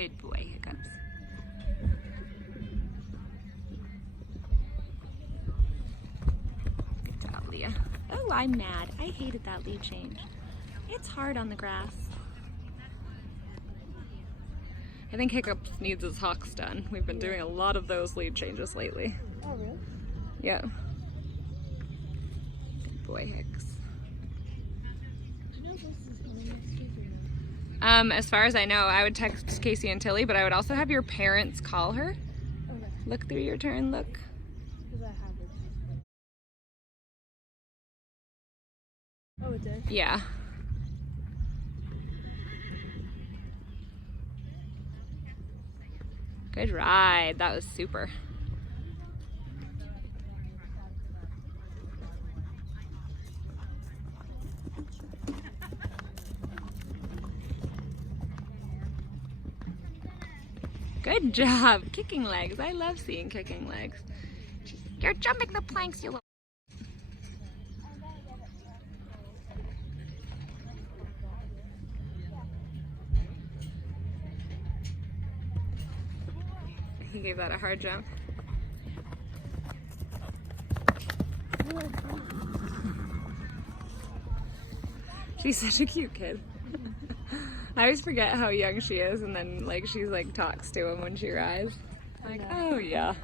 Good boy, Hiccups. Good job, Leah. Oh, I'm mad. I hated that lead change. It's hard on the grass. I think Hiccups needs his hocks done. We've been doing a lot of those lead changes lately. Oh, really? Yeah. Good boy, Hicks. Do you know if this is home next week or no? As far as I know, I would text Casey and Tilly, but I would also have your parents call her. Okay. Look through your turn, look. Because I have it. Oh, it did? Yeah. Good ride. That was super. Good job. Kicking legs. I love seeing kicking legs. You're jumping the planks, you little... He gave that a hard jump. She's such a cute kid. I always forget how young she is, and then like she's like talks to him when she rides. Like, oh yeah.